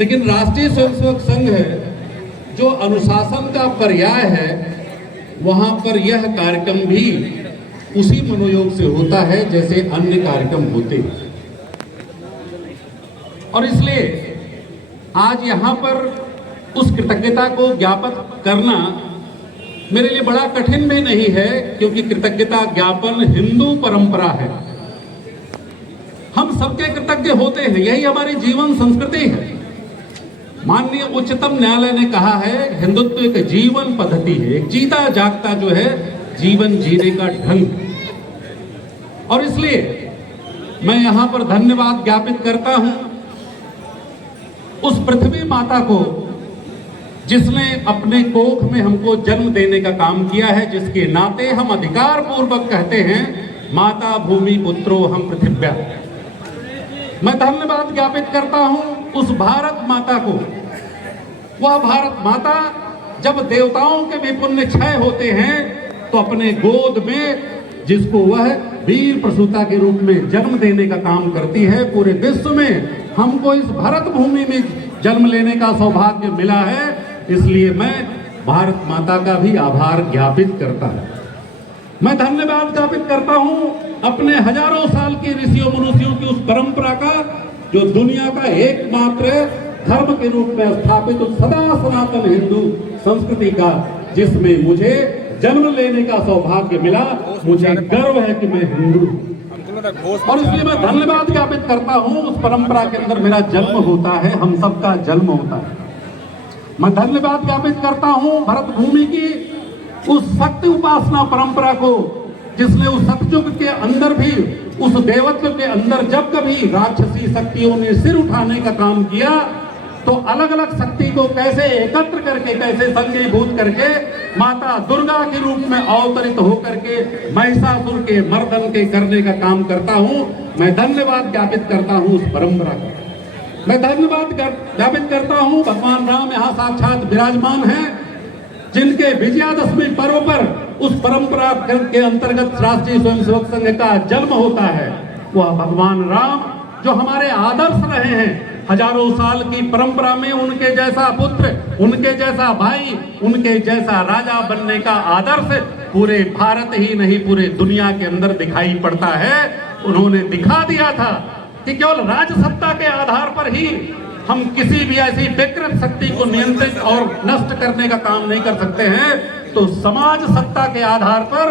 लेकिन राष्ट्रीय स्वयंसेवक संघ जो अनुशासन का पर्याय है, वहां पर यह कार्यक्रम भी उसी मनोयोग से होता है जैसे अन्य कार्यक्रम होते हैं। और इसलिए आज यहां पर उस कृतज्ञता को ज्ञापित करना मेरे लिए बड़ा कठिन भी नहीं है, क्योंकि कृतज्ञता ज्ञापन हिंदू परंपरा है। हम सबके कृतज्ञ होते हैं, यही हमारी जीवन संस्कृति है। माननीय उच्चतम न्यायालय ने कहा है हिंदुत्व एक जीवन पद्धति है, एक जीता जागता जो है जीवन जीने का ढंग। और इसलिए मैं यहां पर धन्यवाद ज्ञापित करता हूं उस पृथ्वी माता को जिसने अपने कोख में हमको जन्म देने का काम किया है, जिसके नाते हम अधिकार पूर्वक कहते हैं माता भूमि पुत्रो हम पृथिव्या। मैं धन्यवाद ज्ञापित करता हूं उस भारत माता को। वह भारत माता जब देवताओं के भी पुण्य क्षय होते हैं तो अपने गोद में जिसको वह वीर प्रसूता के रूप में जन्म देने का काम करती है। पूरे विश्व में हमको इस भारत भूमि में जन्म लेने का सौभाग्य मिला है, इसलिए मैं भारत माता का भी आभार ज्ञापित करता हूं। मैं धन्यवाद ज्ञापित करता हूं अपने हजारों साल की ऋषियों मनुष्यों की उस परंपरा का जो दुनिया का एकमात्र धर्म के रूप में स्थापित सदा सनातन हिंदू संस्कृति का, जिसमें मुझे जन्म लेने का सौभाग्य मिला। मुझे गर्व है कि मैं हिंदू हूं और इसलिए मैं धन्यवाद ज्ञापित करता हूं उस परंपरा के अंदर मेरा जन्म होता है, हम सबका जन्म होता है। मैं धन्यवाद ज्ञापित करता हूं भरत भूमि की उस शक्ति उपासना परंपरा को, जिसने उस सतयुग के अंदर भी उस देवत्व के अंदर जब कभी राक्षसी शक्तियों ने सिर उठाने का काम किया तो अलग अलग शक्ति को कैसे एकत्र करके, कैसे संघीभूत करके माता दुर्गा के रूप में अवतरित होकर के महिषासुर के मर्दन के करने का काम करता हूं। मैं धन्यवाद ज्ञापित करता हूं उस परंपरा का। मैं धन्यवाद ज्ञापित करता हूं भगवान राम यहाँ साक्षात विराजमान हैं, जिनके विजयादशमी पर्व पर उस परंपरा के अंतर्गत राष्ट्रीय स्वयंसेवक संघ का जन्म होता है। वह भगवान राम जो हमारे आदर्श रहे हैं, हजारों साल की परंपरा में उनके जैसा पुत्र, उनके जैसा भाई, उनके जैसा राजा बनने का आदर्श पूरे भारत ही नहीं पूरे दुनिया के अंदर दिखाई पड़ता है। उन्होंने दिखा दिया था कि केवल राजसत्ता के आधार पर ही हम किसी भी ऐसी विकृत शक्ति को नियंत्रित और नष्ट करने का काम नहीं कर सकते हैं, तो समाज सत्ता के आधार पर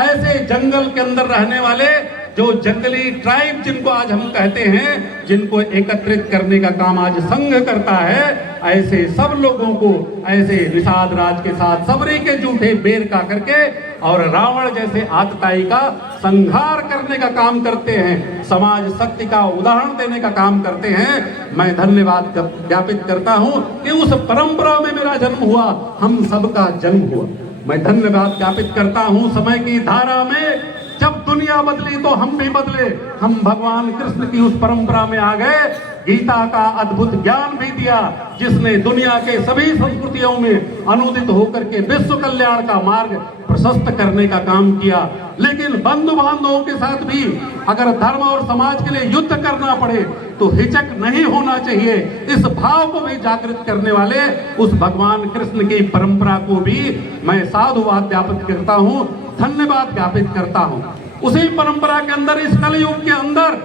ऐसे जंगल के अंदर रहने वाले जो जंगली ट्राइब जिनको आज हम कहते हैं, जिनको एकत्रित करने का काम आज संघ करता है, ऐसे सब लोगों को ऐसे निषाद राज के साथ सबरी के जूठे बेर का करके और रावण जैसे आतताई का संहार करने का काम करते हैं, समाज शक्ति का उदाहरण देने का काम करते हैं। मैं धन्यवाद ज्ञापित करता हूं कि उस परंपरा में मेरा जन्म हुआ, हम सबका जन्म हुआ। मैं धन्यवाद ज्ञापित करता हूं समय की धारा में जब दुनिया बदली तो हम भी बदले, हम भगवान कृष्ण की उस परंपरा में आ गए। गीता का अद्भुत ज्ञान भी दिया, जिसने दुनिया के सभी संस्कृतियों में अनुदित होकर के विश्व कल्याण का मार्ग प्रशस्त करने का काम किया। लेकिन बंधु बांधवों के साथ भी अगर धर्म और समाज के लिए युद्ध करना पड़े तो हिचक नहीं होना चाहिए। इस भाव को भी जागृत करने वाले उस भगवान कृष्ण की परंपरा को भी मैं साधुवाद ज्ञापित करता हूं, धन्यवाद ज्ञापित करता हूं। उसी परंपरा के अंदर इस कलयुग के अंदर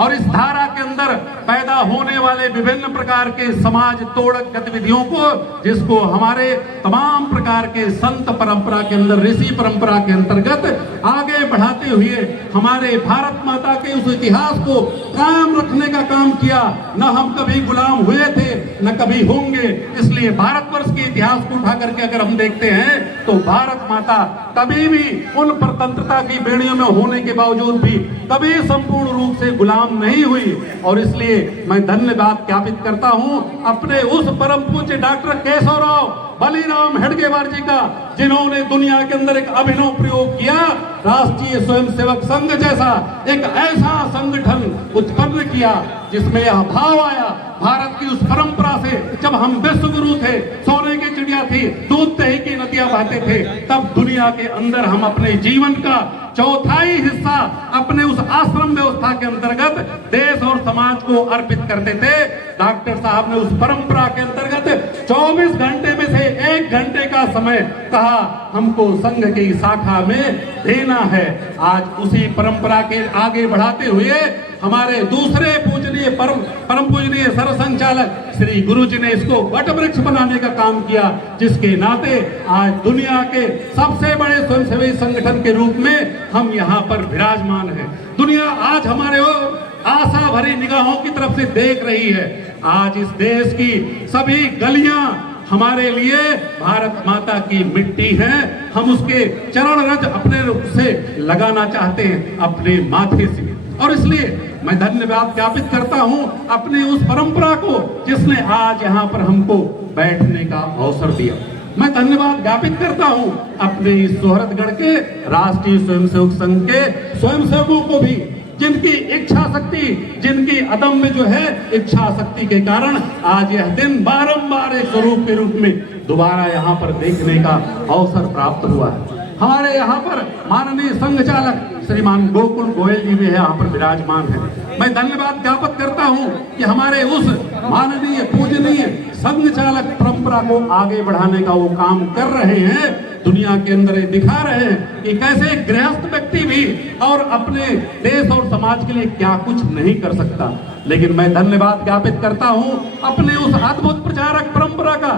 और इस धारा के अंदर पैदा होने वाले विभिन्न प्रकार के समाज तोड़क गतिविधियों को, जिसको हमारे तमाम प्रकार के संत परंपरा के अंदर, ऋषि परंपरा के अंतर्गत आगे बढ़ाते हुए हमारे भारत माता के उस इतिहास को कायम रखने का काम किया। न हम कभी गुलाम हुए थे, न कभी होंगे। इसलिए भारतवर्ष के इतिहास को उठा करके अगर हम देखते हैं तो भारत माता कभी भी उन स्वतंत्रता की बेड़ियों में होने के बावजूद भी कभी संपूर्ण रूप से गुलाम नहीं हुई। और इसलिए मैं धन्यवाद ज्ञापित करता हूं अपने उस परम पूज्य डॉक्टर केशवराव बलिराम हेडगेवार जी का, जिन्होंने दुनिया के अंदर एक अभिनव प्रयोग किया, राष्ट्रीय स्वयंसेवक संघ जैसा एक ऐसा संगठन उत्पन्न किया जिसमें यह भाव आया भारत की उस परंपरा से। जब हम विश्व गुरु थे, सोने की चिड़िया थी, दूध दही की नदियां बहते थे, तब दुनिया के अंदर हम अपने जीवन का चौथाई हिस्सा अपने उस आश्रम व्यवस्था के अंतर्गत देश और समाज को अर्पित करते थे। डॉक्टर साहब ने उस परंपरा के अंतर्गत 24 घंटे में से 1 घंटे का समय कहा हमको संघ की शाखा में देना है। आज उसी परंपरा के आगे बढ़ाते हुए हमारे दूसरे पूजनीय परम पूजनीय सरसंचालक श्री गुरु जी ने इसको वट वृक्ष बनाने का काम किया, जिसके नाते आज दुनिया के सबसे बड़े स्वयंसेवी संगठन के रूप में हम यहाँ पर विराजमान हैं। दुनिया आज हमारे आशा भरी निगाहों की तरफ से देख रही है। आज इस देश की सभी गलियां हमारे लिए भारत माता की मिट्टी है। हम उसके चरण रज अपने रूप से लगाना चाहते हैं अपने माथे से, और इसलिए मैं धन्यवाद ज्ञापित करता हूं अपनी उस परंपरा को जिसने आज यहाँ पर हमको बैठने का अवसर दिया। मैं धन्यवाद ज्ञापित करता हूं अपने इस सोहरतगढ़ के राष्ट्रीय स्वयंसेवक संघ के स्वयंसेवकों को भी, जिनकी इच्छा शक्ति, जिनकी अदम्य जो है इच्छा शक्ति के कारण आज यह दिन बारंबार एक स्वरूप के रूप में दोबारा यहाँ पर देखने का अवसर प्राप्त हुआ है। हमारे यहाँ पर माननीय संघ चालक श्रीमान गोकुल गोयल जी भी यहाँ पर विराजमान है। मैं धन्यवाद ज्ञापित करता हूँ कि हमारे उस माननीय पूजनीय संघ चालक परंपरा को आगे बढ़ाने का वो काम कर रहे हैं। दुनिया के अंदर ये दिखा रहे हैं कि कैसे गृहस्थ व्यक्ति भी और अपने देश और समाज के लिए क्या कुछ नहीं कर सकता। लेकिन मैं धन्यवाद ज्ञापित करता हूँ अपने उस अद्भुत प्रचारक परंपरा का,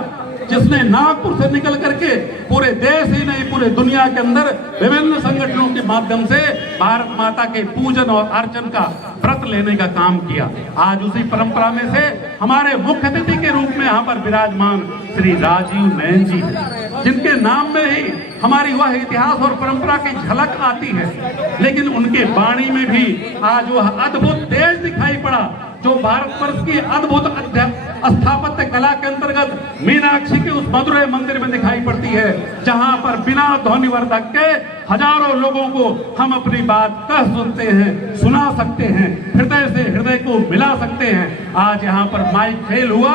जिसने नागपुर से निकल करके पूरे देश ही नहीं पूरे दुनिया के अंदर विभिन्न संगठनों के माध्यम से भारत माता के पूजन और अर्चन का व्रत लेने का काम किया। आज उसी परंपरा में से हमारे मुख्य अतिथि के रूप में यहाँ पर विराजमान श्री राजीव नयन जी हैं, जिनके नाम में ही हमारी वह इतिहास और परंपरा की झलक आती है। लेकिन उनके वाणी में भी आज वह अद्भुत तेज दिखाई पड़ा जो भारतवर्ष की अद्भुत स्थापत्य कला के अंतर्गत मीनाक्षी के उस मधुरै मंदिर में दिखाई पड़ती है, जहां पर बिना ध्वनिवर्धक के हजारों लोगों को हम अपनी बात कह सुनते हैं, सुना सकते हैं, हृदय से हृदय को मिला सकते हैं। आज यहाँ पर माइक फेल हुआ,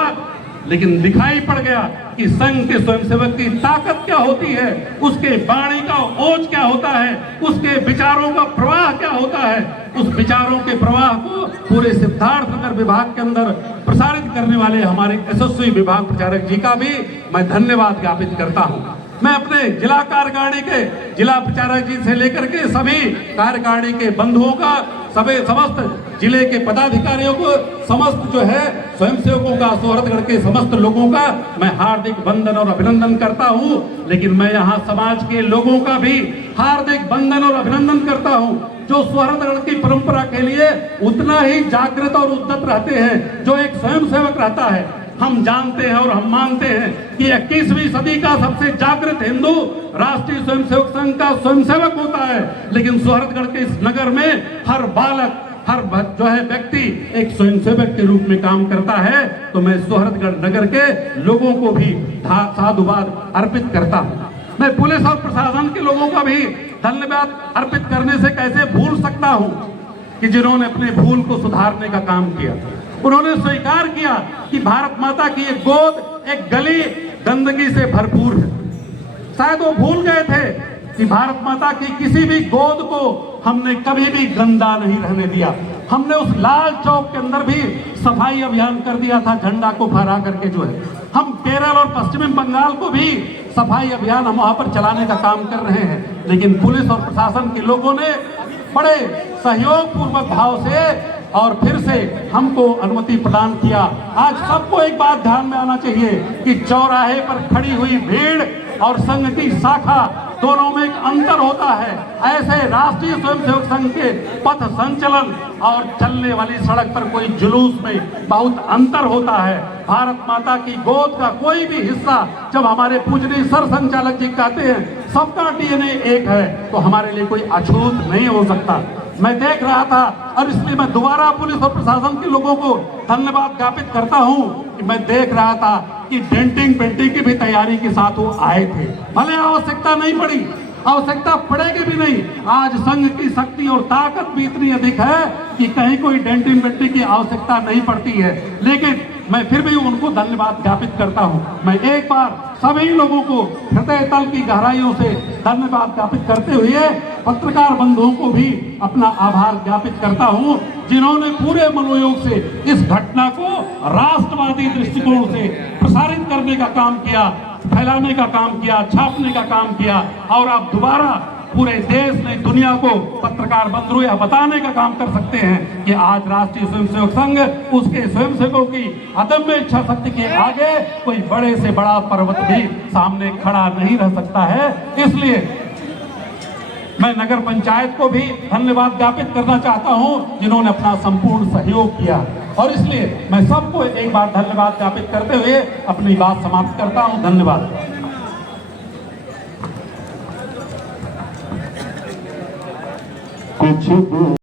लेकिन दिखाई पड़ गया कि संघ के स्वयंसेवक की ताकत क्या होती है, उसके वाणी का ओज क्या होता है, उसके विचारों का प्रवाह क्या होता है। उस विचारों के प्रवाह को पूरे सिद्धार्थनगर विभाग के अंदर प्रसारित करने वाले हमारे यशस्वी विभाग प्रचारक जी का भी मैं धन्यवाद ज्ञापित करता हूँ। मैं अपने जिला कार्यकारिणी के जिला प्रचारक जी से लेकर के सभी कार्यकारिणी के बंधुओं का, सभी समस्त जिले के पदाधिकारियों को, समस्त जो है स्वयंसेवकों का, सोहरतगढ़ के समस्त लोगों का मैं हार्दिक वंदन और अभिनंदन करता हूं। लेकिन मैं यहाँ समाज के लोगों का भी हार्दिक वंदन और अभिनंदन करता हूं, जो सोहरतगढ़ की परंपरा के लिए उतना ही जागृत और उद्यत रहते हैं जो एक स्वयंसेवक रहता है। हम जानते हैं और हम मानते हैं कि 21वीं सदी का सबसे जागृत हिंदू राष्ट्रीय स्वयंसेवक संघ का स्वयंसेवक होता है। लेकिन सोहरतगढ़ के इस नगर में हर बालक, हर जो है व्यक्ति एक स्वयंसेवक के रूप में काम करता है। तो मैं सोहरतगढ़ नगर के लोगों को भी साधुवाद अर्पित करता हूँ। मैं पुलिस और प्रशासन के लोगों का भी धन्यवाद अर्पित करने से कैसे भूल सकता हूँ कि जिन्होंने अपने भूल को सुधारने का काम किया। उन्होंने स्वीकार किया कि भारत माता की एक गोद, एक गली गंदगी से भरपूर है। शायद वो भूल गए थे कि भारत माता की किसी भी गोद को हमने कभी भी गंदा नहीं रहने दिया। हमने उस लाल चौक के अंदर भी सफाई अभियान कर दिया था, झंडा को फहरा करके जो है। हम केरल और पश्चिमी बंगाल को भी सफाई अभियान हम वहां पर चलाने का काम कर रहे हैं। लेकिन पुलिस और प्रशासन के लोगों ने बड़े सहयोग पूर्वक भाव से और फिर से हमको अनुमति प्रदान किया। आज सबको एक बात ध्यान में आना चाहिए कि चौराहे पर खड़ी हुई भीड़ और संघ की शाखा दोनों में एक अंतर होता है। ऐसे राष्ट्रीय स्वयंसेवक संघ के पथ संचलन और चलने वाली सड़क पर कोई जुलूस में बहुत अंतर होता है। भारत माता की गोद का कोई भी हिस्सा जब हमारे पूजनीय सर संचालक जी कहते हैं सबका डीएनए एक है, तो हमारे लिए कोई अछूत नहीं हो सकता। मैं देख रहा था और इसलिए मैं दोबारा पुलिस और प्रशासन के लोगों को धन्यवाद ज्ञापित करता हूं कि मैं देख रहा था कि डेंटिंग पेंटिंग की भी तैयारी के साथ वो आए थे। भले आवश्यकता नहीं पड़ी, आवश्यकता पड़ेगी भी नहीं। आज संघ की शक्ति और ताकत भी इतनी अधिक है कि कहीं कोई डेंटिंग पेंटिंग की आवश्यकता नहीं पड़ती है। लेकिन मैं फिर भी उनको धन्यवाद ज्ञापित करता हूं। मैं एक बार सभी लोगों को हृदय तल की गहराइयों से धन्यवाद ज्ञापित करते हुए पत्रकार बंधुओं को भी अपना आभार ज्ञापित करता हूं, जिन्होंने पूरे मनोयोग से इस घटना को राष्ट्रवादी दृष्टिकोण से प्रसारित करने का काम किया, फैलाने का काम किया, छापने का काम किया और आप दोबारा पूरे देश में दुनिया को पत्रकार बंधु यह बताने का काम कर सकते हैं कि आज राष्ट्रीय स्वयंसेवक संघ उसके स्वयंसेवकों की अदम्य इच्छा शक्ति के आगे कोई बड़े से बड़ा पर्वत भी सामने खड़ा नहीं रह सकता है। इसलिए मैं नगर पंचायत को भी धन्यवाद ज्ञापित करना चाहता हूं, जिन्होंने अपना संपूर्ण सहयोग किया, और इसलिए मैं सबको एक बार धन्यवाद ज्ञापित करते हुए अपनी बात समाप्त करता हूं। धन्यवाद। कुछ